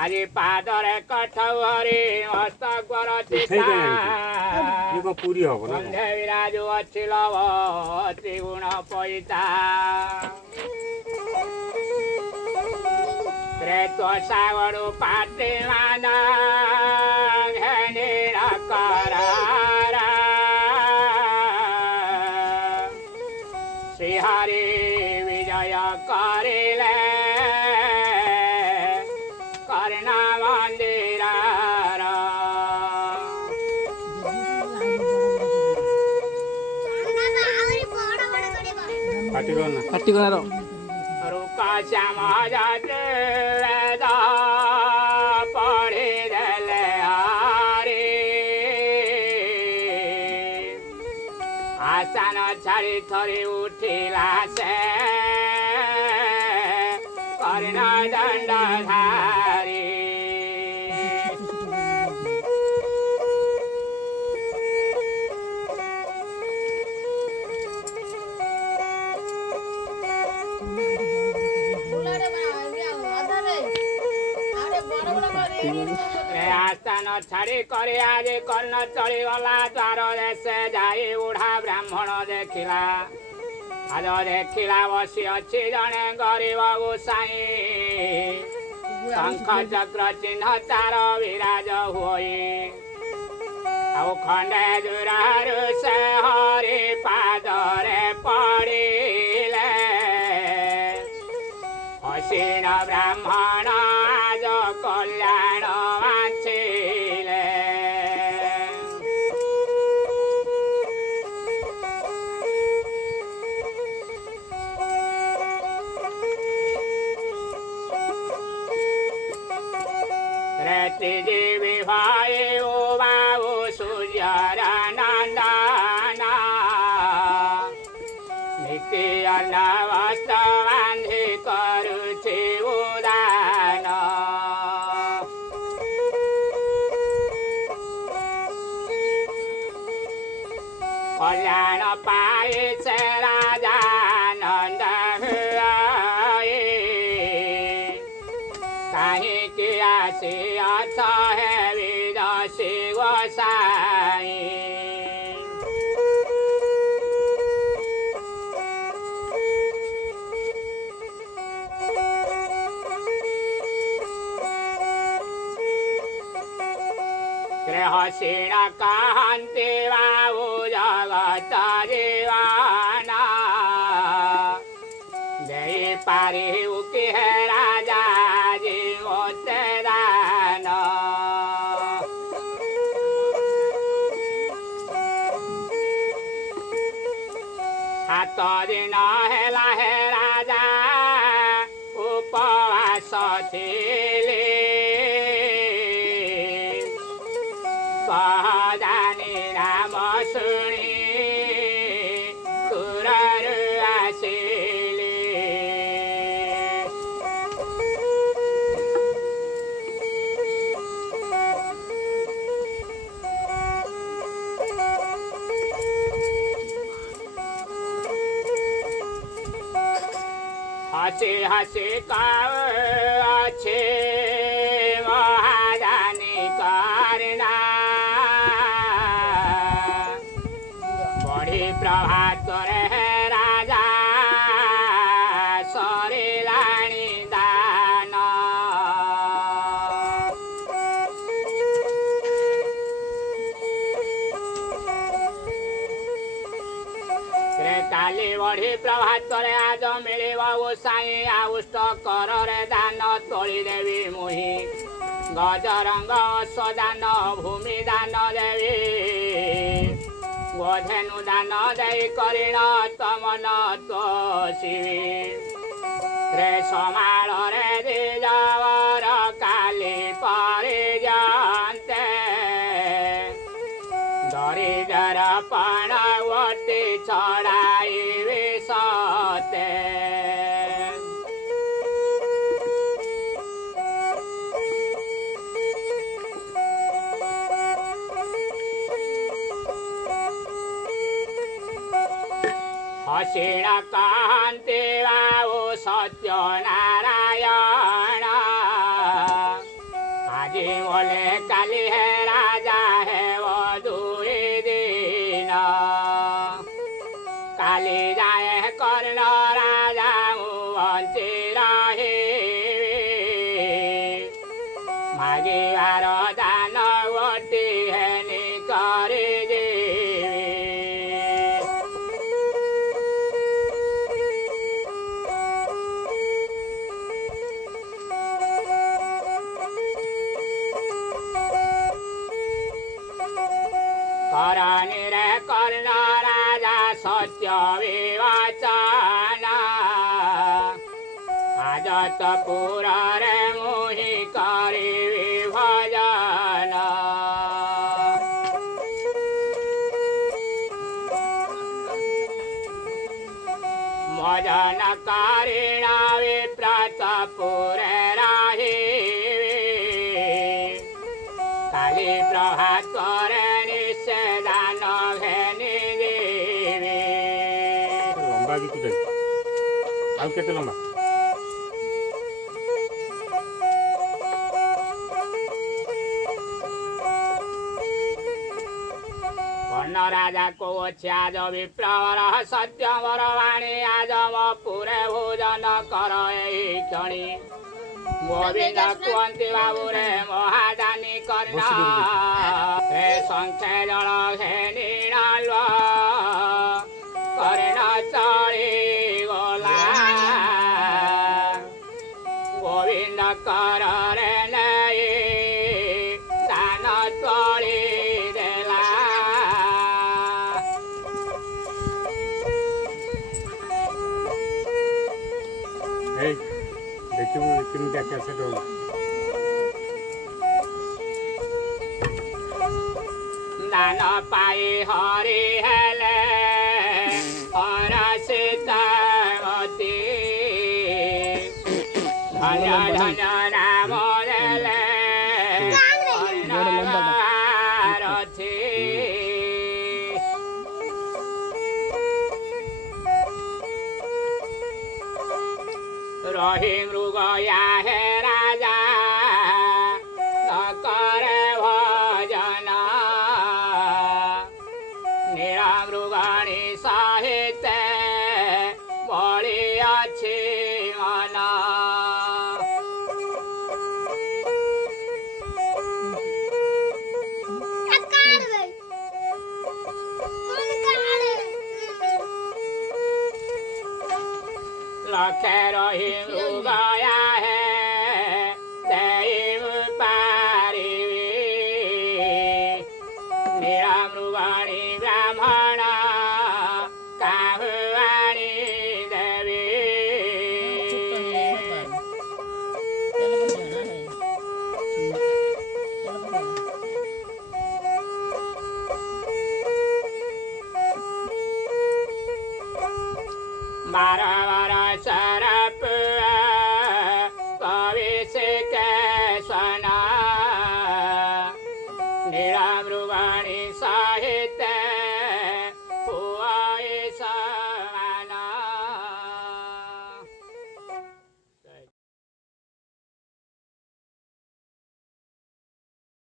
আজি পাদরে কঠৌরে হস্তকর চিতা 이거 뿌리 হব না সন্ধে বিরাজু অছিল ত্রিগুণ পৈতা প্রেত সাগরু পাতি মান ঘেনির করারা শ্রীহরি বিজয় করিলে কর্ণ মন্দিরার পাটি কর রূপ শ্যাম যাতে বেদ পড়ি দেলে হরি আসান ছাড়ি থরি উঠিলা সে কর্ণ দণ্ডধারী আস্থান ছাড়ি করে আজ কর্ণ চলিগলা দ্বার দেশে যাই বুঢ়া ব্রাহ্মণ দেখিলা আজ দেখিলা বসি ଅଛି ଜଣେ ଗରିବ ଗୋସାଇଁ ଶଙ୍ଖ ଚକ୍ର ଚିହ୍ନ ତାର ବିରାଜ ହୋଇ ଆଉ ଖଣ୍ଡେ ଦୂରରୁ ସେ ହରି ପାଦରେ ପଡ଼ିଲେ ଅସୀନ ବ୍ରାହ୍ମଣ ଆଜ କଲ୍ୟାଣ ବାଞ୍ଚିଲେ ରେତିଜୀବି ଭାଇ ଓ ବାବୁ ସୂର୍ଯ୍ୟର ନନ୍ଦନ ନୀତି ଅନ୍ନ ବସ୍ତ୍ର ବାନ୍ଧି କରୁଛି ଉଦାନ କଲ୍ୟାଣ ପାଇ ସେ ରାଜା ନନ୍ଦ ହୁଏ କାହିଁକି ଆସି ଅଛ ହେ ବିଦଶୀ ଗୋସାଇଁ ହସିଣ କହନ୍ତି ବାବୁ ଜଗତ ଜୀବନ ଦେଇପାରିବୁ କି ହେ ରାଜା ମୋତେ ଦାନ ସାତ ଦିନ ହେଲା ହେ ରାଜା ଉପବାସ ଥିଲେ ପହଦାନି ନାମ ଶୁଣି ଦୂରରୁ ଆସିଲେ हसी हसी अच्छे महादानी करना बड़ी प्रभात रे राजा सरिलाणी दान काली बड़ी प्रभात रे आज मिले गोसाई आउष्ट कर रे दान तोली देवी मुही गजरंग सदान भूमि दान देवी गोधेनु दान दे करिण तमन तोषिबी रे समाल रे दिजवर काली परिजन्ते दरिदर पणवटी छड़ाइबी सते हसीण कहन्ति बाबु सत्यनारायण बंची रहे मागे दान गोटी हेनी करे करणी रे कर्ण राजा सत्य विवचन आज तो पूरा रे मोहि करी भजन भजन करिण विप्रत पुरे राही काली प्रभात करे निषेदान घेनी देवी लंबा गीतटे ଆଉ କେତେ ଲମ୍ବା कर्ण राजा को आज विप्रवर सत्यवर वाणी आज मो पुरे भोजन कर क्षणी गोविंद कुहती बाबू रे महादानी कर्ण रे संख्या जल घेनी कर्ण चली गला गोविंद कर रे नहीं दान तली देला এই ଦେଖିବୁ କେମିତି କ୍ୟାସେଟ୍ ହବ दान पाई हरि हेले हर सीतावती धन्य धन्य नाम देले रथी रही मृगया हे राजा न करे भजन नीरा मृगाणी साहित्य बड़ी अच्छी मन लखे रही मृगया है देव पारिवी नीरा मृगाणी ब्राह्मण काहुआणी देवी बारह वर्ष